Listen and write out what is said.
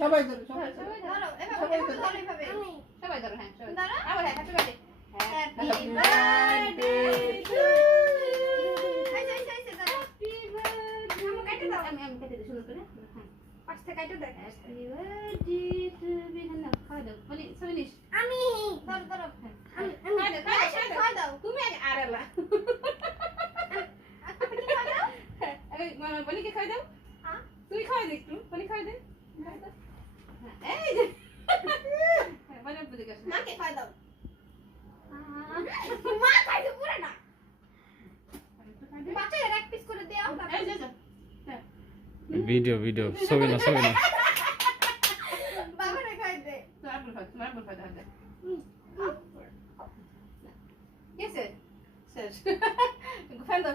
সবাই ধরো সবাই ধরো হ্যাঁ আবার happy birthday happy birthday to আমি কেটে দিই শুরু করে হ্যাঁ পাঁচটা কাইটো দেখ হ্যাপি বার্থডে টু বিহান খাওয়া দাও বলি সবিনিস আমি ধর খাওয়া দাও তুমি আগে আরেলা আরে মামা বলি কি খাওয়া দাও তুই খাওয়া দে একটু বলি খাওয়া দে এই যে মানে বুঝে গেছ মাকে খাওয়া দাও মা খাইছে পুরো না বাচ্চাদের এক পিস করে দাও এই যে ভিডিও ছবি না বাবারে খাই দে তোমার বল খাওয়া দাও Yes, sir. Sir. Fenda.